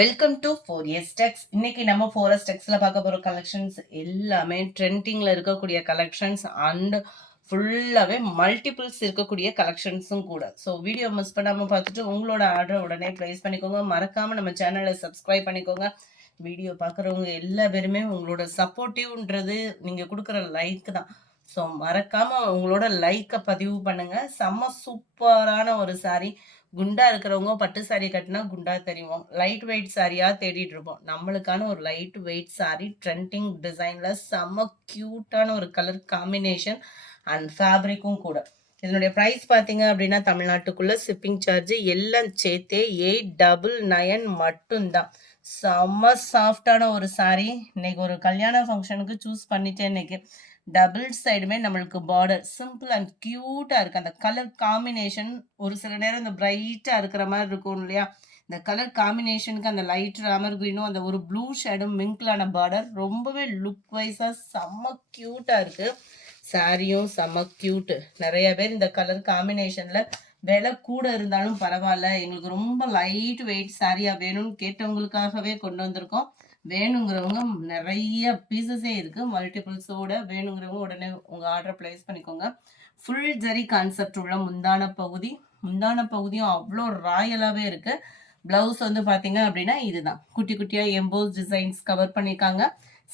Welcome to 4S Techs. இன்னைக்கு நம்ம 4S Techsல பார்க்க போற கலெக்ஷன்ஸ் எல்லாமே ட்ரெண்டிங்ல இருக்கக்கூடிய கலெக்ஷன்ஸ் அண்ட் ஃபுல்லாவே மல்டிபிள்ஸ் இருக்கக்கூடிய கலெக்ஷன்ஸும் கூட. ஸோ வீடியோ மிஸ் பண்ணாம பார்த்துட்டு உங்களோட ஆர்டர் உடனே பிளேஸ் பண்ணிக்கோங்க. மறக்காம நம்ம சேனலை சப்ஸ்கிரைப் பண்ணிக்கோங்க. வீடியோ பார்க்குறவங்க எல்லா பேருமே உங்களோட சப்போர்ட்டிவ்ன்றது நீங்க கொடுக்குற லைக் தான். ஸோ மறக்காம உங்களோட லைக்கை பதிவு பண்ணுங்க. செம்ம சூப்பரான ஒரு சாரி. குண்டா இருக்கிறவங்க பட்டு சாரி கட்டினா குண்டா தெரியும். லைட் வெயிட் சாரியா தேடிட்டு இருப்போம். நம்மளுக்கான ஒரு லைட் வெயிட் சாரி ட்ரெண்டிங் டிசைன்ல செம்ம கியூட்டான ஒரு கலர் காம்பினேஷன் அண்ட் ஃபேப்ரிக்கும் கூட. இதனுடைய ப்ரைஸ் பார்த்தீங்க அப்படின்னா தமிழ்நாட்டுக்குள்ள ஷிப்பிங் சார்ஜ் எல்லாம் சேர்த்தே 899 மட்டும்தான். செம்ம சாஃப்டான ஒரு சாரி. இன்னைக்கு ஒரு கல்யாண ஃபங்க்ஷனுக்கு சூஸ் பண்ணிட்டேன். இன்னைக்கு டபுள் சைடுமே நம்மளுக்கு பார்டர் சிம்பிள் அண்ட் கியூட்டா இருக்கு. அந்த கலர் காம்பினேஷன் ஒரு சில நேரம் இந்த பிரைட்டா இருக்கிற மாதிரி இருக்கும் இல்லையா, இந்த கலர் காம்பினேஷனுக்கு அந்த லைட் ராமர் கிரீனும் அந்த ஒரு ப்ளூ ஷேடும் மிங்க்லான பார்டர் ரொம்பவே லுக் வைஸா செம்ம கியூட்டா இருக்கு. சாரியும் செம்ம கியூட்டு. நிறைய பேர் இந்த கலர் காம்பினேஷன்ல விலை கூட இருந்தாலும் பரவாயில்ல, எங்களுக்கு ரொம்ப லைட் வெயிட் சாரியா வேணும்னு கேட்டவங்களுக்காகவே கொண்டு வந்திருக்கோம். வேணுங்கிறவங்க நிறைய பீசஸே இருக்கு மல்டிபிள்ஸோட. வேணுங்கிறவங்க உடனே உங்க ஆர்டர் பிளேஸ் பண்ணிக்கோங்க. ஃபுல் ஜரி கான்செப்ட் உள்ள முந்தான பகுதியும் அவ்வளோ ராயலாவே இருக்கு. பிளவுஸ் வந்து பாத்தீங்க அப்படின்னா இதுதான் குட்டி குட்டியா எம்போஸ் டிசைன்ஸ் கவர் பண்ணிருக்காங்க.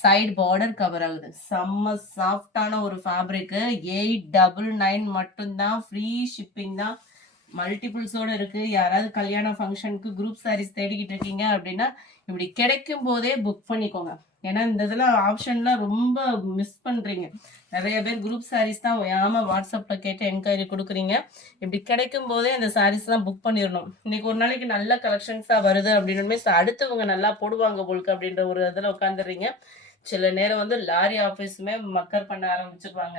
சைடு பார்டர் கவர் ஆகுது. செம்ம சாஃப்டான ஒரு ஃபேப்ரிக். 899 மட்டும்தான். ஃப்ரீ ஷிப்பிங் தான். மல்டிபிள்ஸோட இருக்கு. யாராவது கல்யாண ஃபங்க்ஷனுக்கு குரூப் சாரீஸ் தேடிக்கிட்டு இருக்கீங்க அப்படின்னா இப்படி கிடைக்கும் போதே புக் பண்ணிக்கோங்க. ஏன்னா இந்த இதெல்லாம் ஆப்ஷன்லாம் ரொம்ப மிஸ் பண்றீங்க. நிறைய பேர் குரூப் சாரீஸ் தான் ஓயாம வாட்ஸ்அப்ல கேட்டு என்கொயரி கொடுக்குறீங்க. இப்படி கிடைக்கும் போதே அந்த சாரீஸ்லாம் புக் பண்ணிடணும். இன்னைக்கு ஒரு நாளைக்கு நல்ல கலெக்ஷன்ஸா வருது அப்படின்னு அடுத்தவங்க நல்லா போடுவாங்க போலுக்கு அப்படின்ற ஒரு இதில் உட்காந்துடுறீங்க. சில நேரம் வந்து லாரி ஆஃபீஸுமே மக்கர் பண்ண ஆரம்பிச்சிருவாங்க.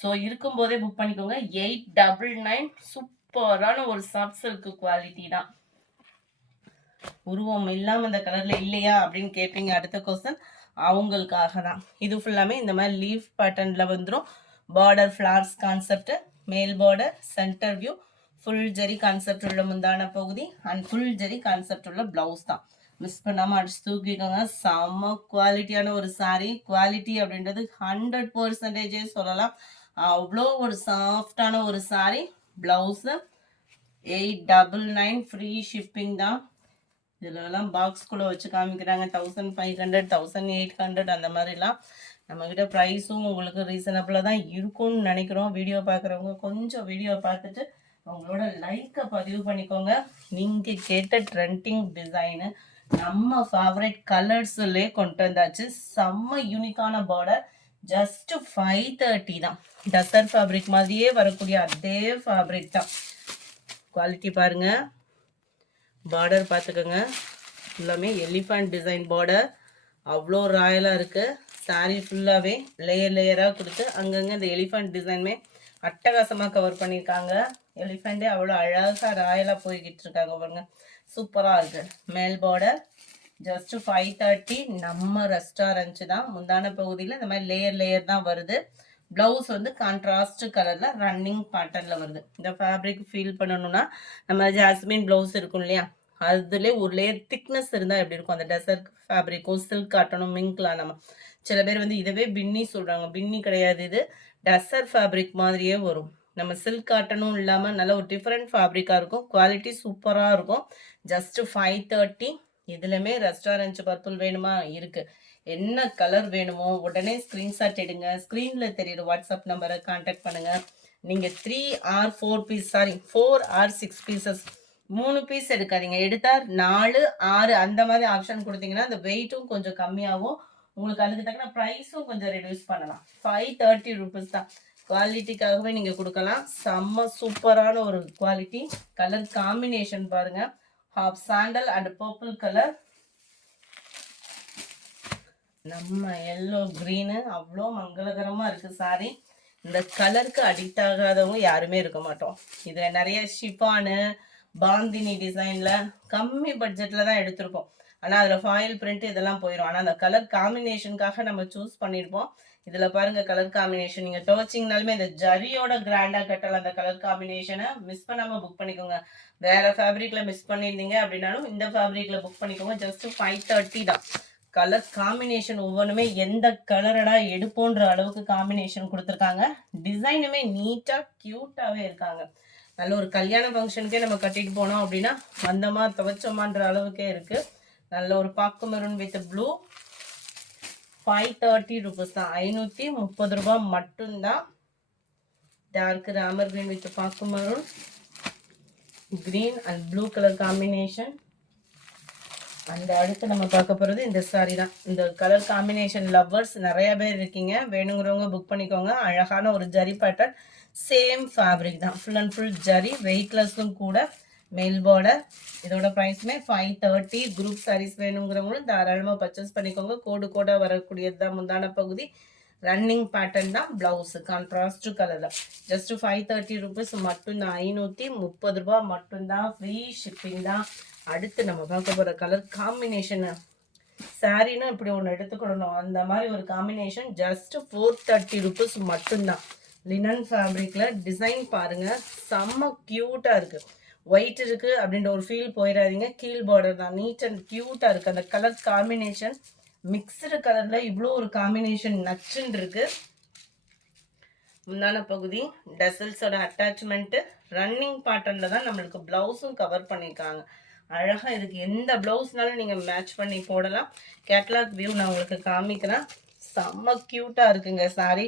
ஸோ இருக்கும் போதே புக் பண்ணிக்கோங்க. 899 சூப்பரான ஒரு சாஃப்ட் சில்க் குவாலிட்டி தான். உருவம் இல்லாம இந்த கலர்ல இல்லையா அப்படின்னு கேட்பீங்க. அடுத்த கொஸ்டின் அவங்களுக்காக தான். இது ஃபுல்லாமே இந்த மாதிரி லீஃப் பேட்டர்ன்ல வந்துடும். பார்டர் ஃபிளார்ஸ் கான்செப்ட், மேல் பார்டர், சென்டர் வியூ, ஃபுல் ஜெரி கான்செப்ட் உள்ள முந்தான பகுதி அண்ட் ஃபுல் ஜெரி கான்செப்ட் உள்ள பிளவுஸ் தான். மிஸ் பண்ணாம அடிச்சு தூக்கிக்கோங்க. செம்ம குவாலிட்டியான ஒரு சாரி. குவாலிட்டி அப்படின்றது 100% சொல்லலாம். அவ்வளோ ஒரு சாஃப்டான ஒரு சாரி. பிளவுஸ் 899 ஃப்ரீ ஷிப்பிங் தான். இதுலலாம் பாக்ஸ்குள்ளே வச்சு காமிக்கிறாங்க 1500 1800 அந்த மாதிரிலாம். நம்மக்கிட்ட ப்ரைஸும் உங்களுக்கு ரீசனபிளாக தான் இருக்கும்னு நினைக்கிறோம். வீடியோ பார்க்குறவங்க கொஞ்சம் வீடியோ பார்த்துட்டு உங்களோட லைக்கை பதிவு பண்ணிக்கோங்க. நீங்கள் கேட்ட ட்ரெண்டிங் டிசைனு நம்ம ஃபேவரட் கலர்ஸ்லே கொண்டு வந்தாச்சு. செம்ம யூனிக்கான பார்டர். ஜஸ்ட் 530 தான். டசர் ஃபேப்ரிக் மாதிரியே வரக்கூடிய அதே ஃபேப்ரிக் தான். குவாலிட்டி பாருங்கள். பார்டர் பார்த்துக்கோங்க. ஃபுல்லாமே எலிஃபண்ட் டிசைன் பார்டர். அவ்வளோ ராயலாக இருக்குது. சாரீ ஃபுல்லாகவே லேயராக கொடுத்து அங்கங்கே இந்த எலிஃபண்ட் டிசைனுமே அட்டகாசமாக கவர் பண்ணியிருக்காங்க. எலிஃபண்டே அவ்வளோ அழகாக ராயலாக போய்கிட்டு இருக்காங்க பாருங்க. சூப்பராக இருக்குது. மேல் பார்டர் ஜஸ்ட் 530. நம்ம ரெஸ்டாரண்ட் தான். முந்தான பகுதியில் இந்த மாதிரி லேயர் தான் வருது. பிளவுஸ் வந்து கான்ட்ராஸ்ட் கலர்ல ரன்னிங் பேட்டர்ன்ல வருது. இந்த ஃபேப்ரிக் ஃபீல் பண்ணணும்னா நம்ம ஜாஸ்மின் பிளவுஸ் இருக்கும் இல்லையா, அதுல ஒரு லேயர் திக்னஸ் இருந்தா எப்படி இருக்கும். அந்த டெசர்ட் ஃபேப்ரிக்கும் சில்க் காட்டனும் மிங்க்லாம். நம்ம சில பேர் வந்து இதவே பின்னி சொல்றாங்க. பின்னி கிடையாது, இது டெசர் ஃபேப்ரிக் மாதிரியே வரும். நம்ம சில்க் காட்டனும் இல்லாம நல்ல ஒரு டிஃப்ரெண்ட் ஃபேப்ரிக்கா இருக்கும். குவாலிட்டி சூப்பரா இருக்கும். ஜஸ்ட் 530. இதுலமே ரெஸ்டாரண்ட் பர்பிள் வேணுமா இருக்கு. என்ன கலர் வேணுமோ உடனே ஸ்கிரீன்ஷாட் எடுங்க. ஸ்க்ரீன்ல தெரியுற வாட்ஸ்அப் நம்பரை கான்டாக்ட் பண்ணுங்க. நீங்க 3 or 4 piece, sorry 4 or 6 pieces, 3 piece எடுக்காதீங்க. எடுத்தா 4 6 அந்த மாதிரி ஆப்ஷன் கொடுத்தீங்கன்னா அந்த வெயிட்டும் கொஞ்சம் கம்மியாகும். உங்களுக்கு அதுக்கு தக்கன ப்ரைஸும் கொஞ்சம் ரெடியூஸ் பண்ணலாம். 530 rupees தான். குவாலிட்டிக்காகவே நீங்க கொடுக்கலாம். செம்ம சூப்பரான ஒரு குவாலிட்டி. கலர் காம்பினேஷன் பாருங்க. Half sandal and purple colour. நம்ம எல்லோ கிரீனு அவ்வளோ மங்களகரமா இருக்கு சாரி. இந்த கலருக்கு அடிக்ட் ஆகாதவங்க யாருமே இருக்க மாட்டோம். இதுல நிறைய ஷிஃபானு பாந்தினி டிசைன்ல கம்மி பட்ஜெட்ல தான் எடுத்திருப்போம். ஆனா அதுல ஃபாயில் பிரிண்ட் இதெல்லாம் போயிடும். ஆனா அந்த கலர் காம்பினேஷனுக்காக நம்ம சூஸ் பண்ணியிருப்போம். இதுல பாருங்க கலர் காம்பினேஷன், நீங்க துவச்சிங்கனாலுமே இந்த ஜரியோட கிராண்டா கட்டல அந்த கலர் காம்பினேஷனை மிஸ் பண்ணாம புக் பண்ணிக்கோங்க. வேற ஃபேப்ரிக்ல மிஸ் பண்ணியிருந்தீங்க அப்படின்னாலும் இந்த ஃபேப்ரிக்ல புக் பண்ணிக்கோங்க. ஜஸ்ட் 530 தான். கலர் காம்பினேஷன் ஒவ்வொன்றுமே எந்த கலரடா எடுப்போன்ற அளவுக்கு காம்பினேஷன் கொடுத்துருக்காங்க. டிசைனுமே நீட்டா கியூட்டாவே இருக்காங்க. நல்ல ஒரு கல்யாண ஃபங்க்ஷனுக்கே நம்ம கட்டிட்டு போனோம் அப்படின்னா வந்தமா துவைச்சோமான்ற அளவுக்கே இருக்கு. நல்ல ஒரு பாக்கு மெரூன் வித் ப்ளூ. 530 rupees தான். 530 ரூபாய் மட்டும்தான். டார்க் ராமர் கிரீன் வித் பாக்கு maroon, green and blue colour combination. அந்த அடுத்து நம்ம பார்க்க போகிறது இந்த சாரி தான். இந்த கலர் காம்பினேஷன் லவ்வர்ஸ் நிறைய பேர் இருக்கீங்க. வேணுங்கிறவங்க புக் பண்ணிக்கோங்க. அழகான ஒரு ஜரி பேட்டர்ன், சேம் ஃபேப்ரிக் தான். ஃபுல் அண்ட் ஃபுல் ஜரி, வெயிட்லெஸ்ஸும் கூட. Mail border. இதோட ப்ரைஸுமே 530. குரூப் சாரீஸ் வேணுங்கிறவங்களும் தாராளமாக பர்ச்சேஸ் பண்ணிக்கோங்க. கோடாக வரக்கூடியது தான் முந்தான பகுதி. ரன்னிங் பேட்டர்ன் தான். பிளவுஸ் கான்ட்ராஸ்ட் கலரில். ஜஸ்ட் 530 rupees மட்டும்தான். 530 ரூபாய் மட்டும்தான். ஃப்ரீ ஷிப்பிங் தான். அடுத்து நம்ம பார்க்க போகிற கலர் காம்பினேஷனு, சாரீனா இப்படி ஒன்று எடுத்துக்கிடணும் அந்த மாதிரி ஒரு காம்பினேஷன். ஜஸ்ட் 430 rupees மட்டும்தான். லினன் ஃபேப்ரிக்கில் டிசைன் பாருங்கள், செம்ம க்யூட்டாக இருக்குது. ஒயிட் இருக்குது அப்படின்ற ஒரு ஃபீல் போயிடாதீங்க. கீழ் பார்டர் தான். நீட் அண்ட் க்யூட்டாக இருக்குது. அந்த கலர் காம்பினேஷன் மிக்சடு கலரில் இவ்வளோ ஒரு காம்பினேஷன் நச்சுன்னு இருக்குது. முந்தான பகுதி டசல்ஸோட அட்டாச்மெண்ட்டு ரன்னிங் பேட்டர்னில் தான் நம்மளுக்கு ப்ளவுஸும் கவர் பண்ணியிருக்காங்க. அழகாக இதுக்கு எந்த ப்ளவுஸ்னாலும் நீங்கள் மேட்ச் பண்ணி போடலாம். கேட்லாக் வியூ நான் உங்களுக்கு காமிக்கிறேன். செம்ம க்யூட்டாக இருக்குங்க சாரீ.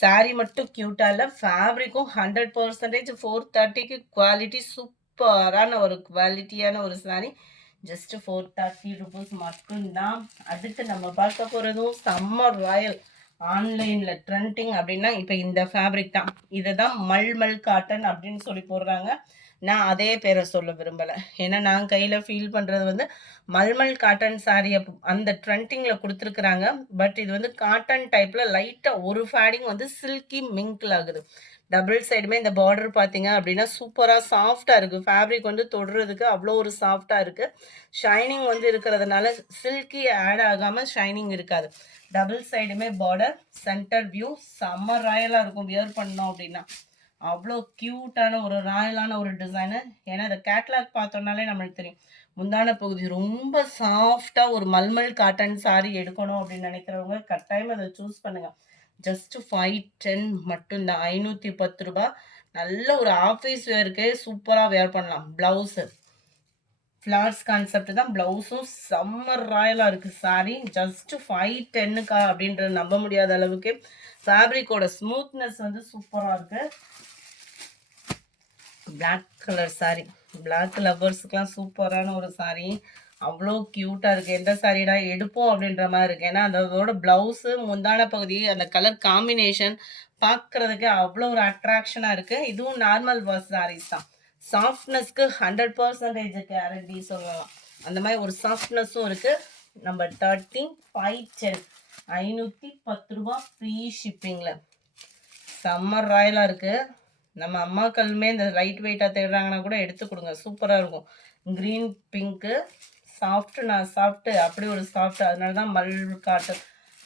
சாரீ மட்டும் க்யூட்டாக இல்லை, ஃபேப்ரிக்கும் 100% 430க்கு குவாலிட்டி சூப்பரான ஒரு குவாலிட்டியான ஒரு சாரீ. ஜஸ்ட் 430 rupees மட்டும்தான். அடுத்து நம்ம பார்க்க போகிறதும் செம்ம ராயல். ஆன்லைனில் ட்ரெண்டிங் அப்படின்னா இப்போ இந்த ஃபேப்ரிக் தான். இதை தான் மல்மல் காட்டன் அப்படின்னு சொல்லி போடுறாங்க. நான் அதே பேரை சொல்ல விரும்பலை. ஏன்னா நான் கையில் ஃபீல் பண்ணுறது வந்து மல்மல் காட்டன் சாரீ அந்த ட்ரெண்டிங்கில் கொடுத்துருக்குறாங்க. பட் இது வந்து காட்டன் டைப்பில் லைட்டாக ஒரு ஃபேடிங் வந்து சில்கி மிங்கில் ஆகுது. டபுள் சைடுமே இந்த பார்டர் பார்த்தீங்க அப்படின்னா சூப்பராக சாஃப்டாக இருக்குது. ஃபேப்ரிக் வந்து தொடுறதுக்கு அவ்வளோ ஒரு சாஃப்டாக இருக்குது. ஷைனிங் வந்து இருக்கிறதுனால சில்கி ஆட் ஆகாமல் ஷைனிங் இருக்காது. டபுள் சைடுமே பார்டர், சென்டர் வியூ செம்ம ராயலாக இருக்கும் வியர் பண்ணோம் அப்படின்னா. அவ்வளோ க்யூட்டான ஒரு ராயலான ஒரு டிசைனு. ஏன்னா இந்த கேட்லாக் பார்த்தோன்னாலே நம்மளுக்கு தெரியும். முந்தான பகுதி ரொம்ப சாஃப்டாக ஒரு மல்மல் காட்டன் சாரீ எடுக்கணும் அப்படின்னு நினைக்கிறவங்க கட்டாயம் அதை சூஸ் பண்ணுங்கள். ஜஸ்ட் 510 மட்டும்தான். 510 ரூபாய். நல்ல ஒரு ஆஃபீஸ் வேருக்கு சூப்பராக வேர் பண்ணலாம். ப்ளவுஸு ஃப்ளார்ஸ் கான்செப்ட் தான். ப்ளவுஸும் செம்ம ராயலாக இருக்குது சாரீ. ஜஸ்ட் 510க்கா அப்படின்றது நம்ப முடியாத அளவுக்கு. ஃபேப்ரிக்கோட ஸ்மூத்னஸ் வந்து சூப்பராக இருக்குது. பிளாக் கலர் சாரீ, பிளாக் லவ்வர்ஸுக்கெலாம் சூப்பரான ஒரு சாரீ. அவ்வளோ க்யூட்டாக இருக்குது. எந்த சாரீடா எடுப்போம் அப்படின்ற மாதிரி இருக்குது. ஏன்னா அதோட ப்ளவுஸு, முந்தான பகுதி, அந்த கலர் காம்பினேஷன் பார்க்குறதுக்கு அவ்வளோ ஒரு அட்ராக்ஷனாக இருக்குது. இதுவும் நார்மல் வாஷ் சாரீஸ் தான். சாஃப்ட்னஸ்க்கு 100% கேரண்டி சொல்லலாம். அந்த மாதிரி ஒரு சாஃப்ட்னஸும் இருக்குது. நம்பர் 13 510 510 ரூபா ஃப்ரீ ஷிப்பிங்கில். செம்ம ராயலாக இருக்குது. நம்ம அம்மாக்களுமே இந்த லைட் வெயிட்டாக தேடுறாங்கன்னா கூட எடுத்து கொடுங்க, சூப்பராக இருக்கும். க்ரீன் பிங்க்கு சாஃப்ட்டு அப்படி ஒரு சாஃப்ட். அதனால தான் மல் காட்டன்.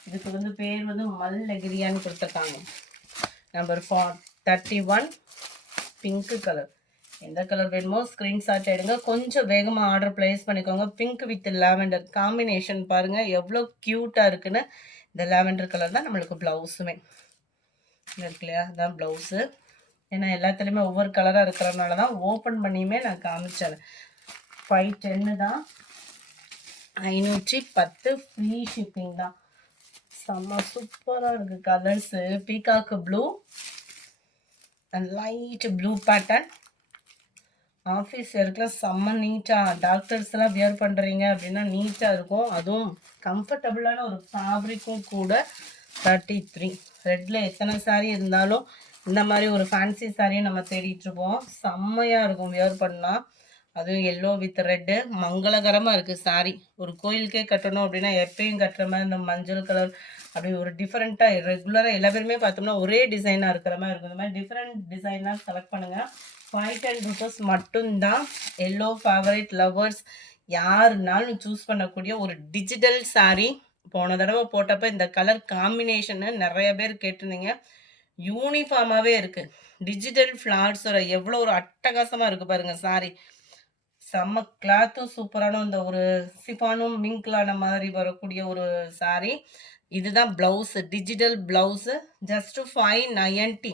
இதுக்கு வந்து பேர் வந்து மல் லெகிரியான்னு கொடுத்துருக்காங்க. Number 31 pink colour. எந்த கலர் வேணுமோ ஸ்க்ரீன்ஷாட் எடுங்க. கொஞ்சம் வேகமாக ஆர்டர் ப்ளேஸ் பண்ணிக்கோங்க. பிங்க் வித் லாவெண்டர் காம்பினேஷன் பாருங்கள் எவ்வளோ க்யூட்டாக இருக்குன்னு. இந்த லாவெண்டர் கலர் தான் நம்மளுக்கு ப்ளவுஸுமே இருக்கு இல்லையா, அதுதான் ப்ளவுஸு. ஏன்னா எல்லாத்துலேயுமே ஒவ்வொரு கலராக இருக்கிறதுனால தான் ஓப்பன் பண்ணியுமே நான் காமிச்சேன். 510 தான். 510 ஃப்ரீ ஷிப்பிங் தான். செம்ம சூப்பராக இருக்குது colours. Peacock blue and light blue pattern. Office வேர்க்கில் செம்ம நீட்டாக டாக்டர்ஸ்லாம் வியர் பண்ணுறீங்க அப்படின்னா நீட்டாக இருக்கும். அதுவும் கம்ஃபர்டபுளான ஒரு ஃபேப்ரிக்கும் கூட. 33 ரெட்டில் எத்தனை சாரீ இருந்தாலும் இந்த மாதிரி ஒரு ஃபேன்சி சாரியும் நம்ம தேடிட்டுருப்போம். செம்மையாக இருக்கும் வியர் பண்ணால். அதுவும் எல்லோ வித் ரெட்டு மங்களகரமாக இருக்குது சாரீ. ஒரு கோயிலுக்கே கட்டணும் அப்படின்னா எப்பயும் கட்டுற மாதிரி இந்த மஞ்சள் கலர் அப்படி ஒரு டிஃப்ரெண்ட்டாக ரெகுலராக எல்லா பேருமே பார்த்தோம்னா ஒரே டிசைனாக இருக்கிற மாதிரி இருக்கும். இந்த மாதிரி டிஃப்ரெண்ட் டிசைனாக செலக்ட் பண்ணுங்கள். ₹510 மட்டும்தான். எல்லோ ஃபேவரட் லவர்ஸ் யாருனாலும் சூஸ் பண்ணக்கூடிய ஒரு டிஜிட்டல் saree. போன தடவை போட்டப்ப இந்த கலர் காம்பினேஷன்னு நிறைய பேர் கேட்டிருந்தீங்க. யூனிஃபார்மாவே இருக்கு. டிஜிட்டல் ஃப்ளார்ஸோட எவ்வளோ ஒரு அட்டகாசமா இருக்கு பாருங்க saree. செம்ம கிளாத்தும் சூப்பரான இந்த ஒரு சிஃபானும் மிங்க்லான மாதிரி வரக்கூடிய ஒரு saree. இதுதான் பிளவுஸ், டிஜிட்டல் பிளவுஸ். ஜஸ்ட் 590.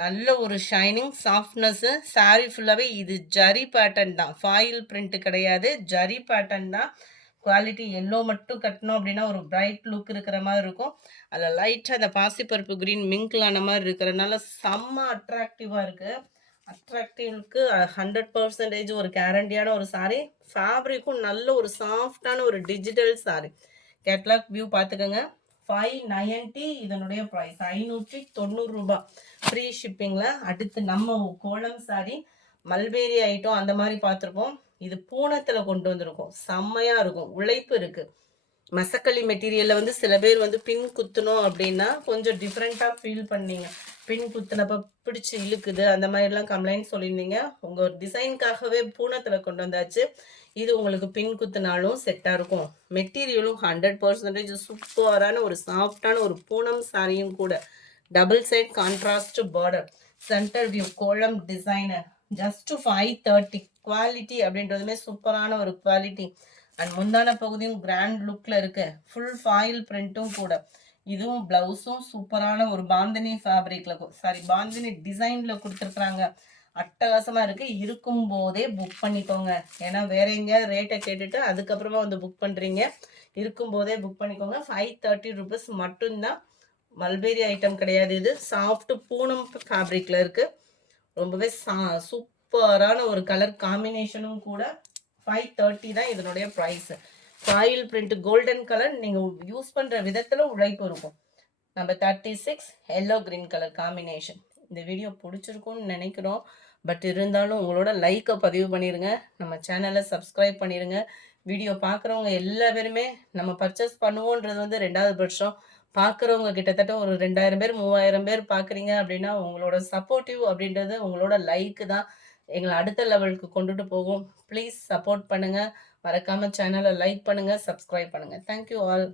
நல்ல ஒரு ஷைனிங் சாஃப்ட்னஸ். saree ஃபுல்லாவே இது ஜரி பேட்டர்ன் தான், ஃபாயில் பிரிண்ட் கிடையாது, ஜரி பேட்டர்ன் தான். குவாலிட்டி எல்லோ மட்டும் கட்டணும் அப்படின்னா ஒரு பிரைட் லுக் இருக்கிற மாதிரி இருக்கும். அதில் லைட்டாக அந்த பாசிப்பருப்பு கிரீன் மிங்க்லான மாதிரி இருக்கிறனால செம்ம அட்ராக்டிவாக இருக்குது. அட்ராக்டிவ்க்கு 100% ஒரு கேரண்டியான ஒரு saree. ஃபேப்ரிக்கும் நல்ல ஒரு சாஃப்டான ஒரு டிஜிட்டல் saree. கேட்லாக் வியூ பார்த்துக்கோங்க. 590 இதனுடைய ப்ரைஸ் ₹590 ஃப்ரீ ஷிப்பிங்கில். அடுத்து நம்ம கோலம் saree மல்பேரி ஐட்டம் அந்த மாதிரி பார்த்துருப்போம். இது பூனத்தில் கொண்டு வந்திருக்கோம். செம்மையாக இருக்கும், உழைப்பு இருக்குது. மசக்களி மெட்டீரியலில் வந்து சில பேர் வந்து பின் குத்தணும் அப்படின்னா கொஞ்சம் டிஃப்ரெண்ட்டாக ஃபீல் பண்ணீங்க. பின் குத்துனப்ப பிடிச்சி இழுக்குது அந்த மாதிரிலாம் கம்ப்ளைண்ட் சொல்லியிருந்தீங்க. உங்கள் டிசைனுக்காகவே பூனத்தில் கொண்டு வந்தாச்சு. இது உங்களுக்கு பின் குத்துனாலும் செட்டாக இருக்கும். மெட்டீரியலும் 100% சூப்பரான ஒரு சாஃப்டான ஒரு பூனம் சாரியும் கூட. Double side contrast border, center view kolam designer. Just 530. Quality அப்படின்றதுமே சூப்பரான ஒரு குவாலிட்டி. அண்ட் முந்தான பகுதியும் கிராண்ட் லுக்ல இருக்கு. ஃபுல் ஃபாயில் பிரிண்ட்டும் கூட. இதுவும் பிளவுஸும் சூப்பரான ஒரு பாந்தினி ஃபேப்ரிக்ல, பாந்தினி டிசைன்ல கொடுத்துருக்குறாங்க. அட்டகாசமா இருக்கு. இருக்கும் போதே புக் பண்ணிக்கோங்க. ஏன்னா வேற எங்கேயாவது ரேட்டை கேட்டுட்டு அதுக்கப்புறமா வந்து புக் பண்றீங்க. இருக்கும் போதே புக் பண்ணிக்கோங்க. ₹530 மட்டும்தான். மல்பேரி ஐட்டம் கிடையாது, இது சாஃப்ட் பூனம் ஃபேப்ரிக்ல இருக்கு. ரொம்பவே சூப்பரான ஒரு கலர் காம்பினேஷனும் கூட. 530 தான் இதனுடைய price. Foil print golden colour. நீங்கள் யூஸ் பண்ணுற விதத்தில் உழைப்பு இருக்கும். நம்ம 36 எல்லோ கிரீன் கலர் காம்பினேஷன். இந்த வீடியோ பிடிச்சிருக்கும்னு நினைக்கிறோம். பட் இருந்தாலும் உங்களோட லைக்கை பதிவு பண்ணிடுங்க. நம்ம சேனலை சப்ஸ்கிரைப் பண்ணிடுங்க. வீடியோ பார்க்குறவங்க எல்லா பேருமே நம்ம பர்ச்சேஸ் பண்ணுவோன்றது வந்து 2வது பட்சம். பார்க்குறவங்க கிட்டத்தட்ட ஒரு 2000 பேர் 3000 பேர் பார்க்குறீங்க அப்படின்னா உங்களோட சப்போர்ட்டிவ் அப்படின்றது உங்களோட லைக்கு தான் எங்களை அடுத்த லெவலுக்கு கொண்டுட்டு போகும். ப்ளீஸ் சப்போர்ட் பண்ணுங்கள். மறக்காமல் சேனலை லைக் பண்ணுங்கள், சப்ஸ்கிரைப் பண்ணுங்கள். Thank you all.